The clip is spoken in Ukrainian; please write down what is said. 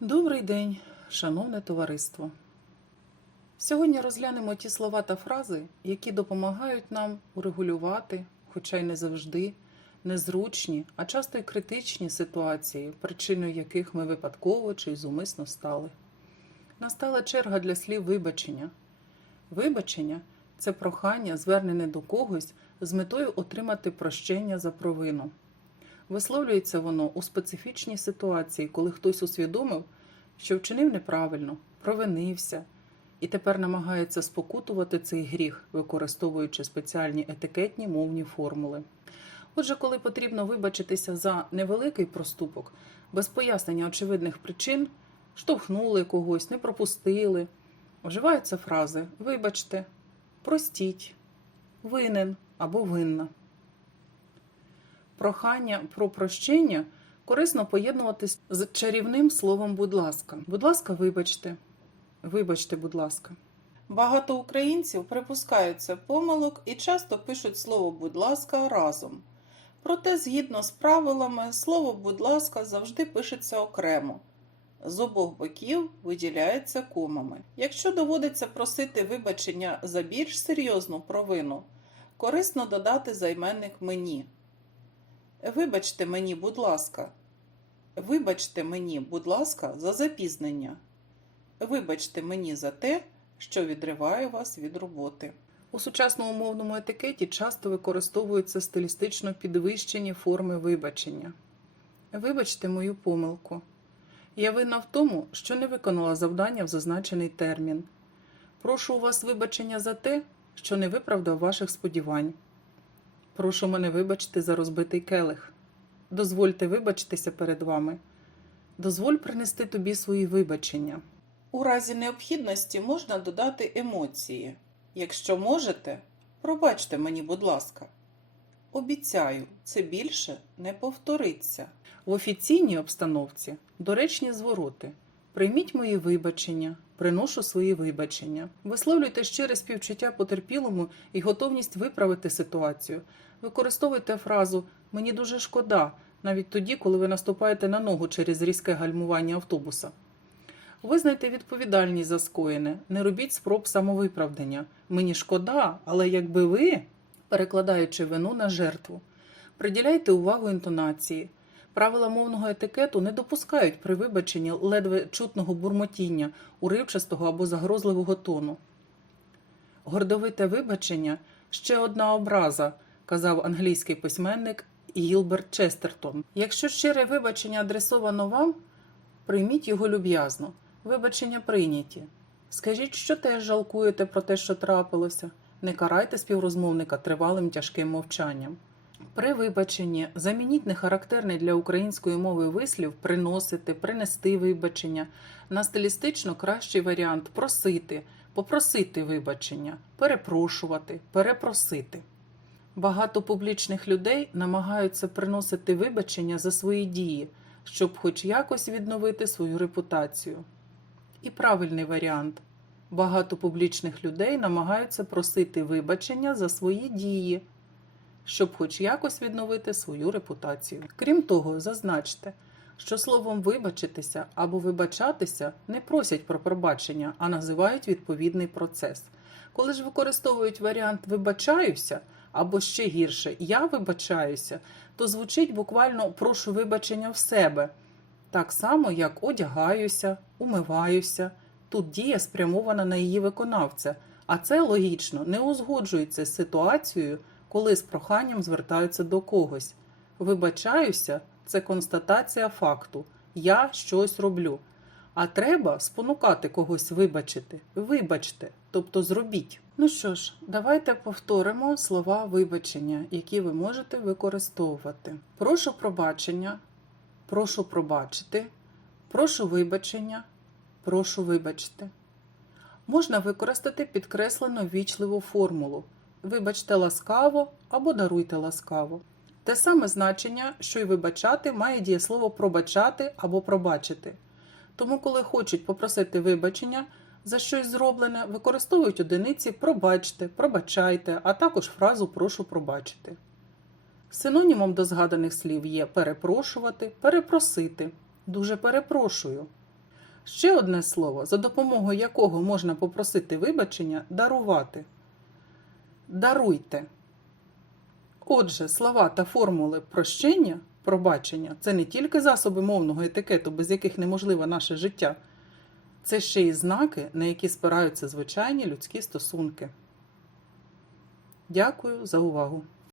Добрий день, шановне товариство. Сьогодні розглянемо ті слова та фрази, які допомагають нам урегулювати, хоча й не завжди, незручні, а часто й критичні ситуації, причиною яких ми випадково чи зумисно стали. Настала черга для слів вибачення. Вибачення це прохання, звернене до когось з метою отримати прощення за провину. Висловлюється воно у специфічній ситуації, коли хтось усвідомив, що вчинив неправильно, провинився і тепер намагається спокутувати цей гріх, використовуючи спеціальні етикетні мовні формули. Отже, коли потрібно вибачитися за невеликий проступок, без пояснення очевидних причин, штовхнули когось, не пропустили, вживаються фрази вибачте, простіть, винен або винна. Прохання про прощення корисно поєднувати з чарівним словом будь ласка. Будь ласка, вибачте. Вибачте, будь ласка. Багато українців припускаються помилок і часто пишуть слово будь ласка разом. Проте, згідно з правилами, слово будь ласка завжди пишеться окремо. З обох боків виділяється комами. Якщо доводиться просити вибачення за більш серйозну провину, корисно додати займенник мені. Вибачте мені, будь ласка. Вибачте мені, будь ласка, за запізнення. Вибачте мені за те, що відриваю вас від роботи. У сучасному мовному етикеті часто використовуються стилістично підвищені форми вибачення. Вибачте мою помилку. Я винна в тому, що не виконала завдання в зазначений термін. Прошу у вас вибачення за те, що не виправдав ваших сподівань. Прошу мене вибачити за розбитий келих. Дозвольте вибачитися перед вами. Дозволь принести тобі свої вибачення. У разі необхідності можна додати емоції. Якщо можете, пробачте мені, будь ласка. Обіцяю, це більше не повториться. В офіційній обстановці доречні звороти. Прийміть мої вибачення, приношу свої вибачення. Висловлюйте щире співчуття потерпілому і готовність виправити ситуацію. Використовуйте фразу Мені дуже шкода, навіть тоді, коли ви наступаєте на ногу через різке гальмування автобуса. Визнайте відповідальність за скоєне, не робіть спроб самовиправдання. Мені шкода, але якби ви, перекладаючи вину на жертву, приділяйте увагу інтонації. Правила мовного етикету не допускають при вибаченні ледве чутного бурмотіння, уривчастого або загрозливого тону. Гордовите вибачення ще одна образа, казав англійський письменник Гілберт Честертон. Якщо щире вибачення адресовано вам, прийміть його люб'язно. Вибачення прийняті. Скажіть, що теж жалкуєте про те, що трапилося. Не карайте співрозмовника тривалим тяжким мовчанням. При вибаченні замініть нехарактерний для української мови вислів приносити, принести вибачення на стилістично кращий варіант просити, попросити вибачення, перепрошувати, перепросити. Багато публічних людей намагаються приносити вибачення за свої дії, щоб хоч якось відновити свою репутацію. І правильний варіант. Багато публічних людей намагаються просити вибачення за свої дії, щоб хоч якось відновити свою репутацію. Крім того, зазначте, що словом вибачитися або вибачатися не просять про пробачення, а називають відповідний процес. Коли ж використовують варіант вибачаюся або ще гірше я вибачаюся, то звучить буквально прошу вибачення в себе, так само як одягаюся, умиваюся. Тут дія спрямована на її виконавця, а це логічно не узгоджується з ситуацією, коли з проханням звертаються до когось. Вибачаюся це констатація факту. Я щось роблю. А треба спонукати когось вибачити. Вибачте, тобто зробіть. Ну що ж, давайте повторимо слова вибачення, які ви можете використовувати. Прошу пробачення, прошу пробачити, прошу вибачення, прошу вибачте. Можна використати підкреслену вічливу формулу вибачте ласкаво або даруйте ласкаво. Те саме значення, що й вибачати, має дієслово пробачати або пробачити. Тому, коли хочуть попросити вибачення за щось зроблене, використовують одиниці пробачте, пробачайте, а також фразу прошу пробачити. Синонімом до згаданих слів є перепрошувати, перепросити. Дуже перепрошую. Ще одне слово, за допомогою якого можна попросити вибачення дарувати. Даруйте. Отже, слова та формули прощення, пробачення це не тільки засоби мовного етикету, без яких неможливе наше життя, це ще й знаки, на які спираються звичайні людські стосунки. Дякую за увагу!